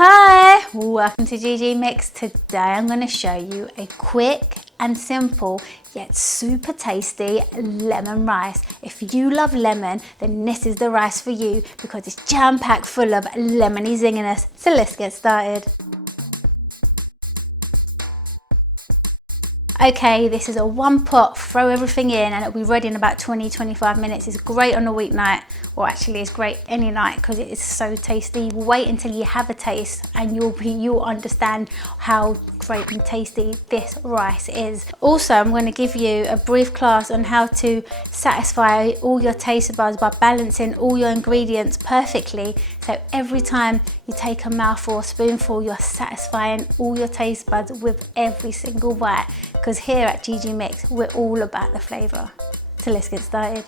Hi, welcome to ggmix. Today I'm going to show you a quick and simple yet super tasty lemon rice. If you love lemon, then this is the rice for you because it's jam-packed full of lemony zinginess. So let's get started. Okay, this is a one pot, throw everything in and it'll be ready in about 20-25 minutes. It's great on a weeknight, or actually it's great any night because it is so tasty. Wait until you have a taste and you'll understand how great and tasty this rice is. Also, I'm going to give you a brief class on how to satisfy all your taste buds by balancing all your ingredients perfectly. So every time you take a mouthful or spoonful, you're satisfying all your taste buds with every single bite. Because here at ggmix, we're all about the flavour. So let's get started.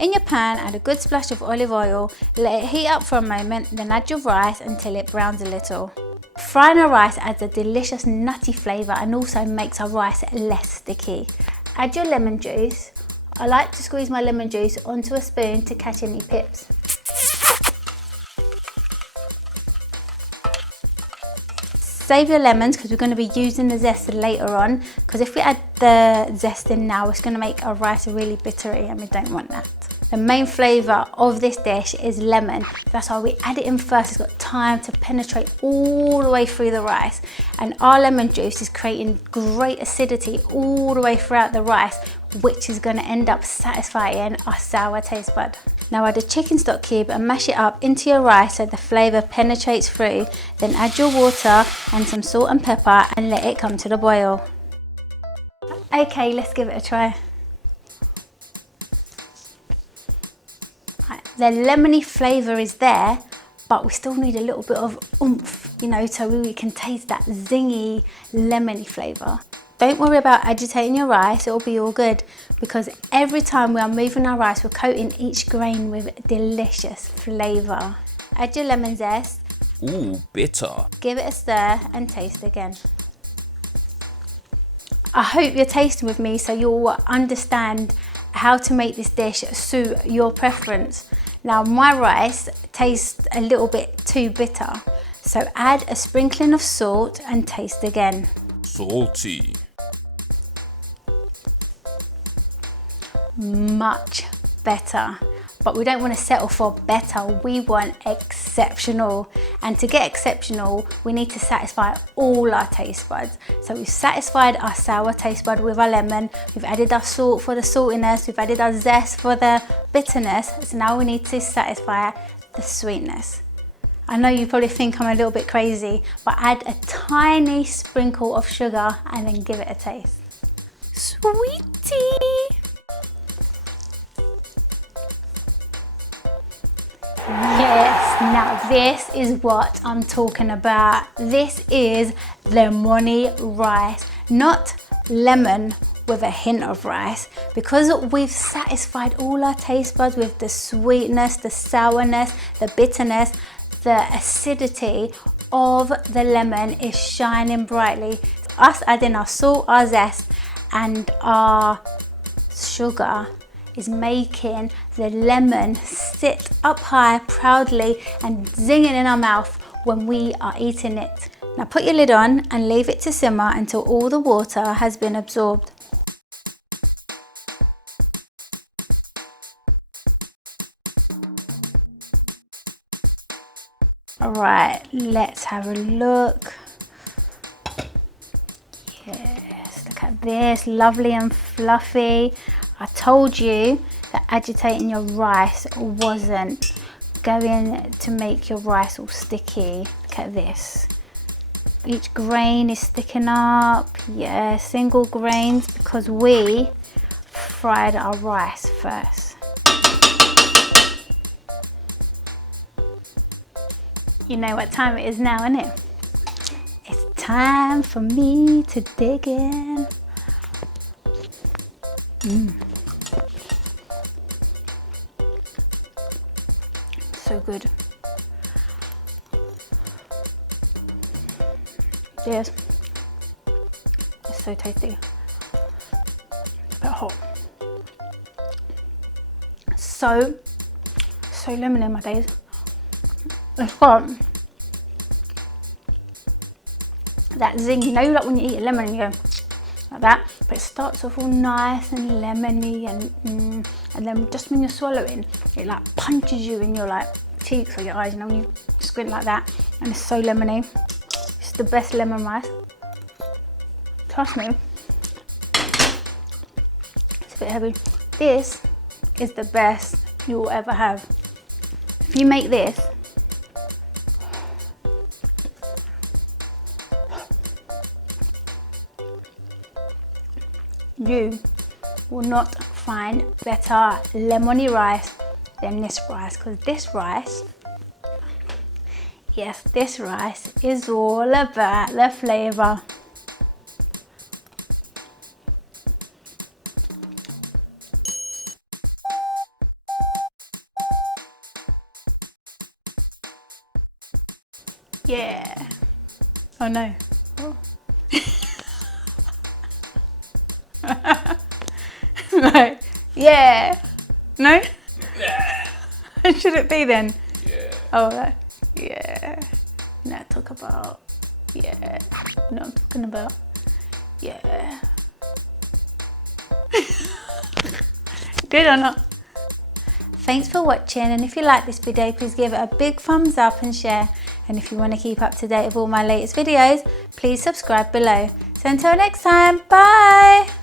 In your pan, add a good splash of olive oil, let it heat up for a moment, then add your rice until it browns a little. Frying our rice adds a delicious nutty flavour and also makes our rice less sticky. Add your lemon juice. I like to squeeze my lemon juice onto a spoon to catch any pips. Save your lemons because we're going to be using the zest later on, because if we add the zest in now, it's going to make our rice really bittery and we don't want that. The main flavour of this dish is lemon. That's why we add it in first. It's got time to penetrate all the way through the rice, and our lemon juice is creating great acidity all the way throughout the rice, which is going to end up satisfying our sour taste bud. Now add a chicken stock cube and mash it up into your rice so the flavour penetrates through. Then add your water and some salt and pepper and let it come to the boil. Okay, let's give it a try. Right, the lemony flavour is there, but we still need a little bit of oomph, you know, so we can taste that zingy lemony flavour. Don't worry about agitating your rice, it'll be all good, because every time we are moving our rice, we're coating each grain with delicious flavour. Add your lemon zest. Ooh, bitter. Give it a stir and taste again. I hope you're tasting with me so you'll understand how to make this dish suit your preference. Now my rice tastes a little bit too bitter, so add a sprinkling of salt and taste again. Salty. Much better, but we don't want to settle for better, we want exceptional, and to get exceptional we need to satisfy all our taste buds. So we've satisfied our sour taste bud with our lemon, we've added our salt for the saltiness, we've added our zest for the bitterness, so now we need to satisfy the sweetness. I know you probably think I'm a little bit crazy, but add a tiny sprinkle of sugar and then give it a taste. Sweetie! Yes, now this is what I'm talking about. This is lemony rice, not lemon with a hint of rice, because we've satisfied all our taste buds with the sweetness, the sourness, the bitterness, the acidity of the lemon is shining brightly. Us adding our salt, our zest and our sugar is making the lemon sit up high proudly and zinging in our mouth when we are eating it. Now put your lid on and leave it to simmer until all the water has been absorbed. Alright, let's have a look. Yes, look at this, lovely and fluffy. I told you that agitating your rice wasn't going to make your rice all sticky. Look at this. Each grain is sticking up. Yeah, single grains, because we fried our rice first. You know what time it is now, isn't it? It's time for me to dig in. So good. Yes, it's so tasty. A bit hot. So so lemony in my days. It's got that zing, you know, like when you eat a lemon and you go like that, but it starts off all nice and lemony and then just when you're swallowing, it like punches you in your like cheeks or your eyes, you know, when you squint like that, and it's so lemony. It's the best lemon rice. Trust me. It's a bit heavy. This is the best you will ever have. If you make this, you will not find better lemony rice than this rice, because this rice, yes, this rice is all about the flavour. Yeah. Oh no. Oh. No. Yeah. No? Yeah. Should it be then? Yeah. Oh, that. Yeah. No, talk about. Yeah. No, I'm talking about. Yeah. Good or not? Thanks for watching, and if you like this video, please give it a big thumbs up and share. And if you want to keep up to date with all my latest videos, please subscribe below. So until next time, bye!